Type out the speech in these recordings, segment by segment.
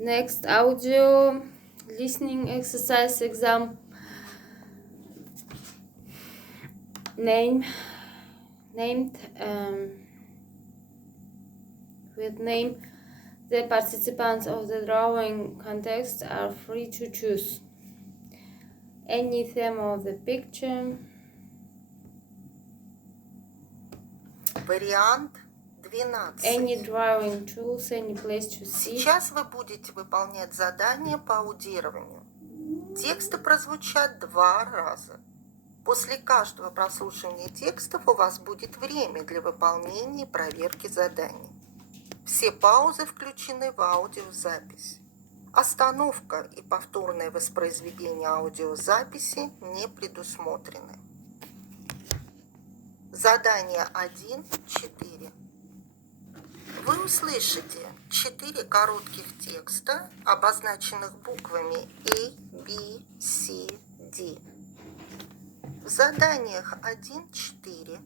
Next, audio listening exercise exam. Named with name. The participants of the drawing contest are free to choose any theme of the picture. Вариант 12. Any drawing tools, any place to see. Сейчас вы будете выполнять задание по аудированию. Тексты прозвучат 2 раза. После каждого прослушивания текстов у вас будет время для выполнения и проверки заданий. Все паузы включены в аудиозапись. Остановка и повторное воспроизведение аудиозаписи не предусмотрены. Задание 1.4. Вы услышите 4 коротких текста, обозначенных буквами A, B, C, D. В заданиях 1.4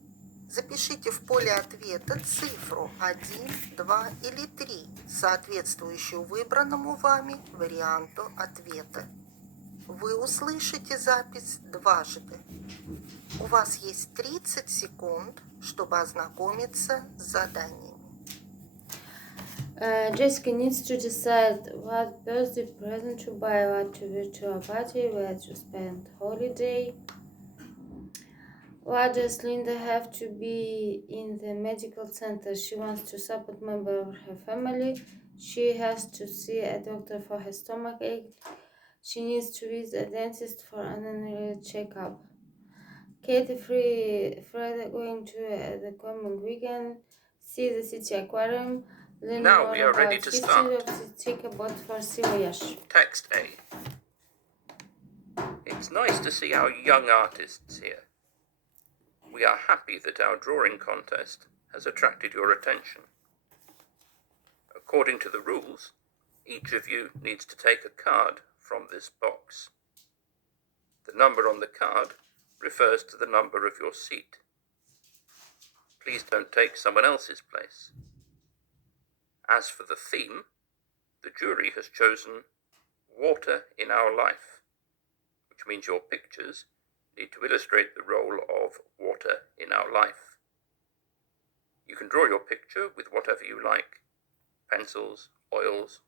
запишите в поле ответа цифру 1, 2 или 3, соответствующую выбранному вами варианту ответа. Вы услышите запись дважды. У вас есть 30 секунд, чтобы ознакомиться с заданиями. Jessica needs to decide what birthday present to buy, what to wear to a party, where to spend holiday. Why does Linda have to be in the medical center? She wants to support a member of her family. She has to see a doctor for her stomach ache. She needs to visit a dentist for an annual checkup. Kate and Fred are going to the coming weekend see the city aquarium. Now we are ready to start. Take a boat for voyage. Text A. It's nice to see our young artists here. We are happy that our drawing contest has attracted your attention. According to the rules, each of you needs to take a card from this box. The number on the card refers to the number of your seat. Please don't take someone else's place. As for the theme, the jury has chosen water in our life, which means your pictures need to illustrate the role of water in our life. You can draw your picture with whatever you like: pencils, oils,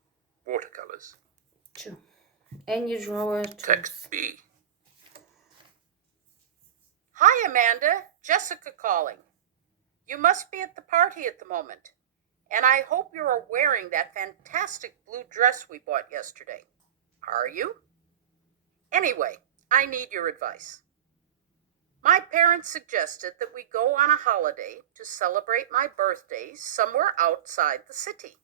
watercolors. Two. Any drawer. Text B. Hi, Amanda. Jessica calling. You must be at the party at the moment, and I hope you are wearing that fantastic blue dress we bought yesterday. Are you? Anyway, I need your advice. My parents suggested that we go on a holiday to celebrate my birthday somewhere outside the city,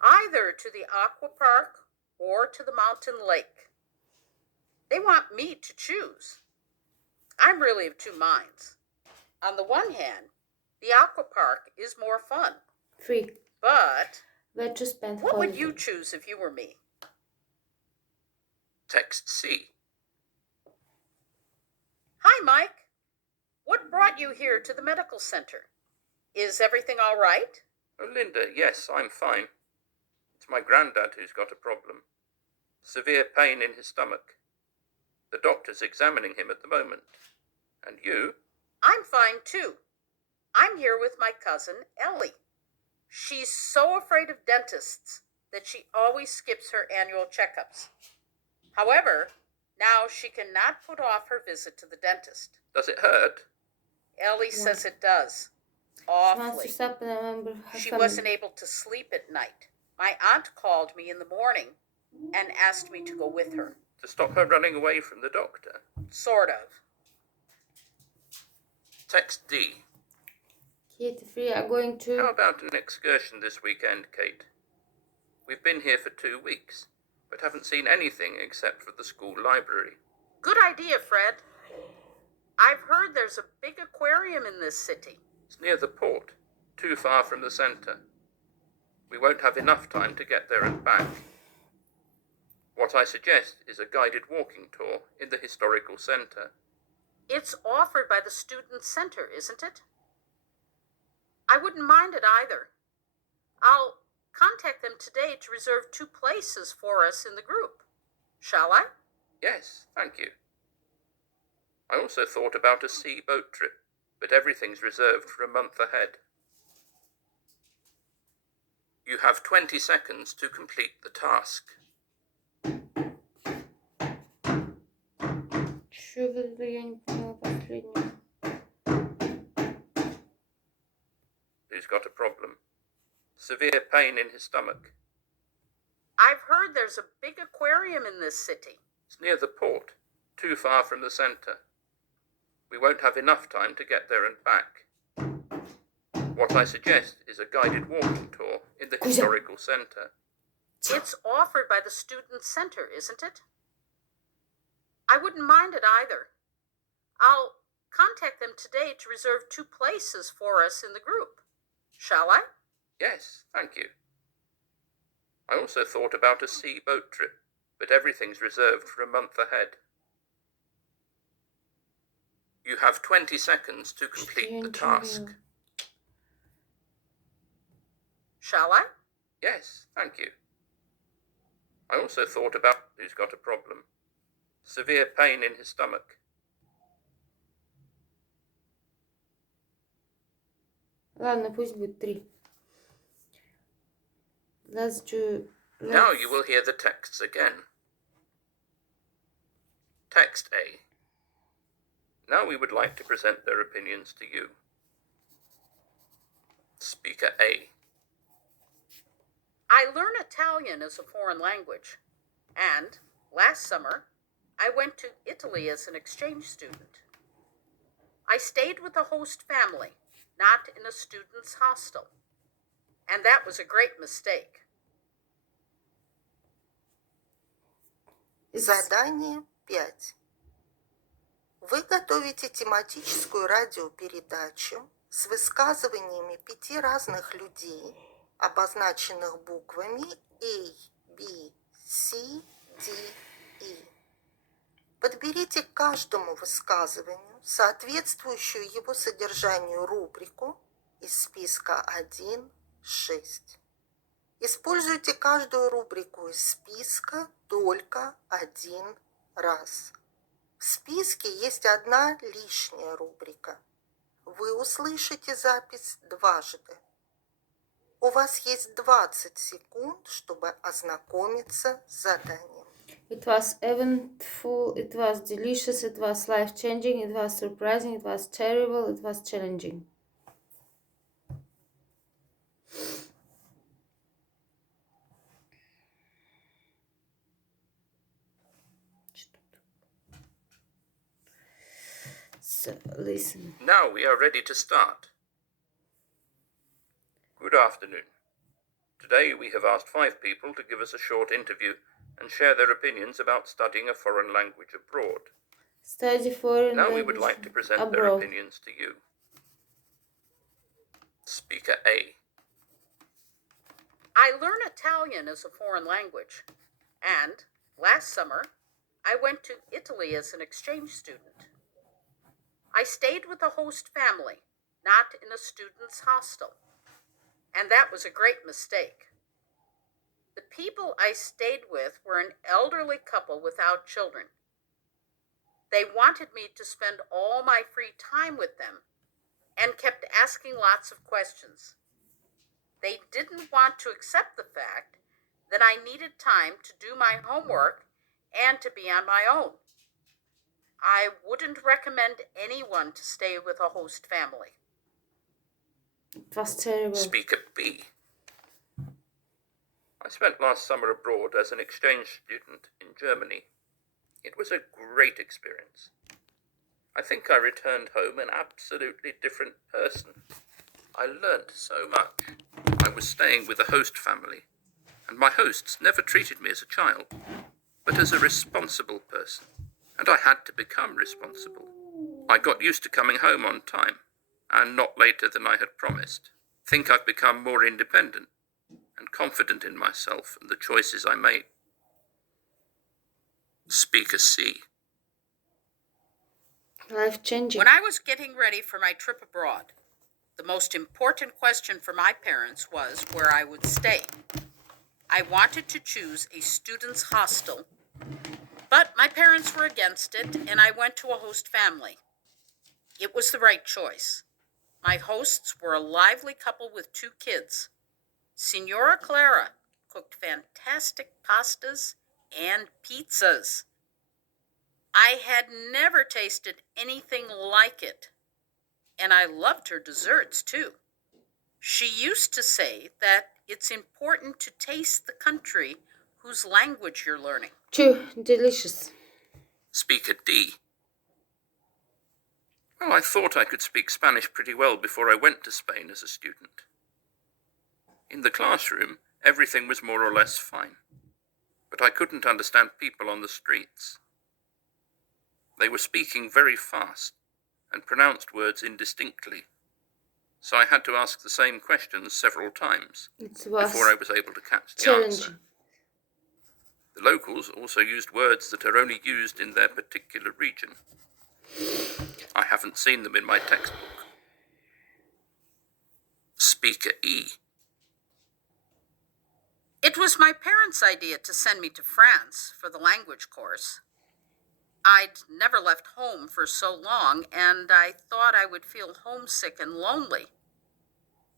either to the aqua park or to the mountain lake. They want me to choose. I'm really of two minds. On the one hand, the aqua park is more fun. Free. But Where to spend what holiday. would you choose if you were me? Text C. Hi, Mike. What brought you here to the medical center? Is everything all right? Oh, Linda, yes, I'm fine. It's my granddad who's got a problem. Severe pain in his stomach. The doctor's examining him at the moment. And you? I'm fine, too. I'm here with my cousin, Ellie. She's so afraid of dentists that she always skips her annual checkups. However, now she cannot put off her visit to the dentist. Does it hurt? Ellie says it does. She wants Awfully. to support a member of her She family. wasn't able to sleep at night. My aunt called me in the morning and asked me to go with her. To stop her running away from the doctor? Sort of. Text D. Kate and Free are going to. How about an excursion this weekend, Kate? We've been here for 2 weeks, but haven't seen anything except for the school library. Good idea, Fred. I've heard there's a big aquarium in this city. It's near the port, too far from the centre. We won't have enough time to get there and back. What I suggest is a guided walking tour in the historical centre. It's offered by the student center, isn't it? I wouldn't mind it either. I'll contact them today to reserve 2 places for us in the group. Shall I? Yes, thank you. I also thought about a sea boat trip, but everything's reserved for a month ahead. You have 20 seconds to complete the task. Что вы, я не поняла последнее. Who's got a problem? Severe pain in his stomach. I've heard there's a big aquarium in this city. It's near the port, too far from the centre. We won't have enough time to get there and back. What I suggest is a guided walking tour in the historical centre. It's offered by the student center, isn't it? I wouldn't mind it either. I'll contact them today to reserve 2 places for us in the group. Shall I? Yes, thank you. I also thought about a sea boat trip, but everything's reserved for a month ahead. You have 20 seconds to complete the task. Shall I? Yes, thank you. I also thought about who's got a problem. Severe pain in his stomach. Ладно, пусть будет 3. Now you will hear the texts again. Text A. Now we would like to present their opinions to you. Speaker A. I learn Italian as a foreign language, and last summer I went to Italy as an exchange student. I stayed with a host family, not in a student's hostel, and that was a great mistake. Задание 5. Вы готовите тематическую радиопередачу с высказываниями 5 разных людей, обозначенных буквами A, B, C, D, E. Подберите к каждому высказыванию соответствующую его содержанию рубрику из списка 1-6. Используйте каждую рубрику из списка только 1 раз. В списке есть 1 лишняя рубрика. Вы услышите запись дважды. У вас есть 20 секунд, чтобы ознакомиться с заданием. It was eventful, it was delicious, it was life-changing, it was surprising, it was terrible, it was challenging. So, listen. Now we are ready to start. Good afternoon. Today we have asked 5 people to give us a short interview and share their opinions about studying a foreign language abroad. Study foreign Now language we would like to present their abroad. opinions to you. Speaker A. I learn Italian as a foreign language, and last summer I went to Italy as an exchange student. I stayed with a host family, not in a student's hostel, and that was a great mistake. The people I stayed with were an elderly couple without children. They wanted me to spend all my free time with them and kept asking lots of questions. They didn't want to accept the fact that I needed time to do my homework and to be on my own. I wouldn't recommend anyone to stay with a host family. It was terrible. Speaker B. I spent last summer abroad as an exchange student in Germany. It was a great experience. I think I returned home an absolutely different person. I learnt so much. I was staying with a host family, and my hosts never treated me as a child, but as a responsible person, and I had to become responsible. I got used to coming home on time, and not later than I had promised. Think I've become more independent and confident in myself and the choices I make. Speaker C. Life-changing. When I was getting ready for my trip abroad, The most important question for my parents was where I would stay. I wanted to choose a student's hostel, but my parents were against it, and I went to a host family. It was the right choice. My hosts were a lively couple with 2 kids. Signora Clara cooked fantastic pastas and pizzas. I had never tasted anything like it, and I loved her desserts too. She used to say that it's important to taste the country whose language you're learning. Delicious. Speaker D. Well, I thought I could speak Spanish pretty well before I went to Spain as a student. In the classroom, everything was more or less fine, but I couldn't understand people on the streets. They were speaking very fast and pronounced words indistinctly, so I had to ask the same questions several times before I was able to catch the answer. The locals also used words that are only used in their particular region. I haven't seen them in my textbook. Speaker E. It was my parents' idea to send me to France for the language course. I'd never left home for so long, and I thought I would feel homesick and lonely.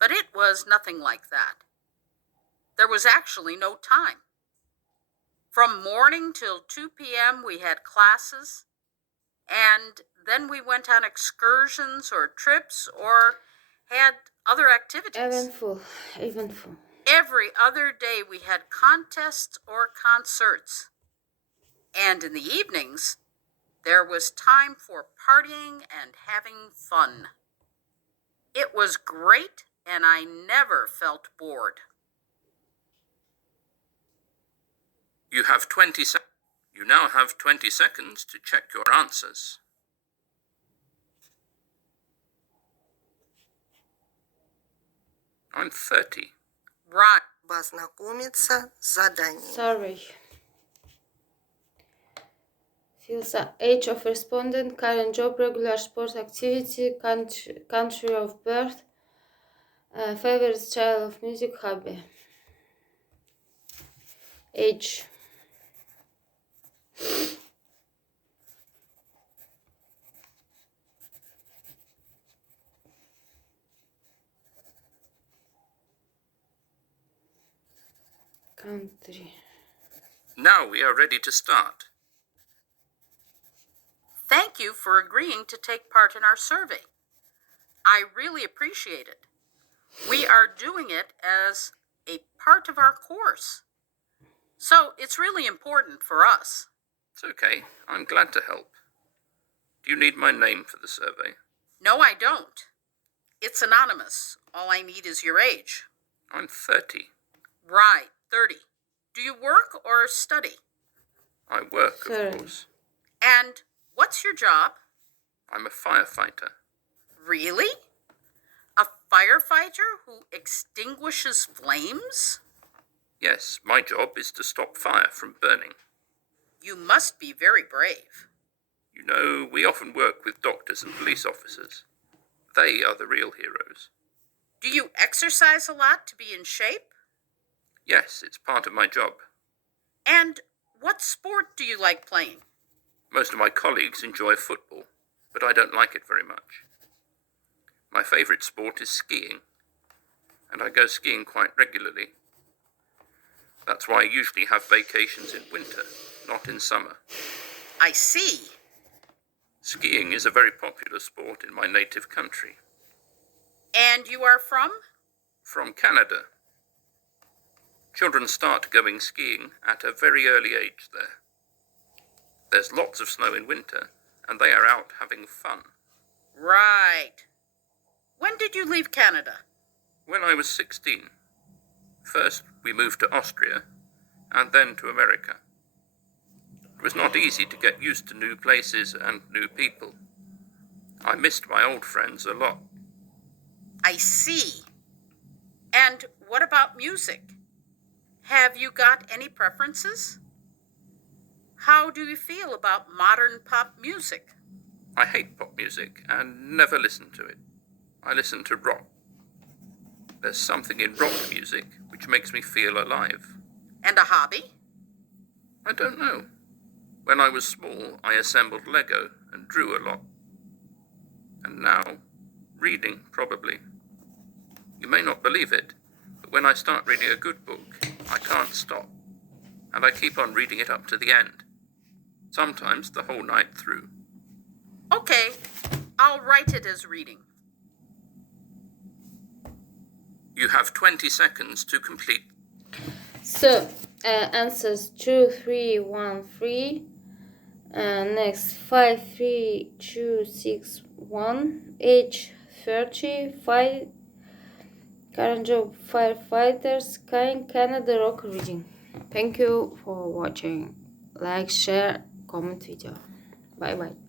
But it was nothing like that. There was actually no time. From morning till 2 p.m. we had classes, and then we went on excursions or trips or had other activities. Eventful. Every other day we had contests or concerts. And in the evenings, there was time for partying and having fun. It was great, and I never felt bored. You now have 20 seconds to check your answers. I'm 30. Right. Познакомиться с заданием. Sorry. Age of respondent, current job, regular sport activity, country of birth, favorite style of music, hobby. Age. Country. Now we are ready to start. Thank you for agreeing to take part in our survey. I really appreciate it. We are doing it as a part of our course. So it's really important for us. It's okay. I'm glad to help. Do you need my name for the survey? No, I don't. It's anonymous. All I need is your age. I'm 30. Right, 30. Do you work or study? I work, Sorry. of course. And what's your job? I'm a firefighter. Really? A firefighter who extinguishes flames? Yes, my job is to stop fire from burning. You must be very brave. You know, we often work with doctors and police officers. They are the real heroes. Do you exercise a lot to be in shape? Yes, it's part of my job. And what sport do you like playing? Most of my colleagues enjoy football, but I don't like it very much. My favorite sport is skiing, and I go skiing quite regularly. That's why I usually have vacations in winter, not in summer. I see. Skiing is a very popular sport in my native country. And you are from? From Canada. Children start going skiing at a very early age there. There's lots of snow in winter, and they are out having fun. Right. When did you leave Canada? When I was 16. First, we moved to Austria, and then to America. It was not easy to get used to new places and new people. I missed my old friends a lot. I see. And what about music? Have you got any preferences? How do you feel about modern pop music? I hate pop music and never listen to it. I listen to rock. There's something in rock music which makes me feel alive. And a hobby? I don't know. When I was small, I assembled Lego and drew a lot. And now, reading, probably. You may not believe it, but when I start reading a good book, I can't stop. And I keep on reading it up to the end. Sometimes the whole night through. Okay, I'll write it as reading. You have 20 seconds to complete. So, answers 2, 3, 1, 3. Next, 5, 3, 2, 6, 1. Age 30. Current job firefighters. Canada rock reading. Thank you for watching. Like, share, comment video. Bye bye.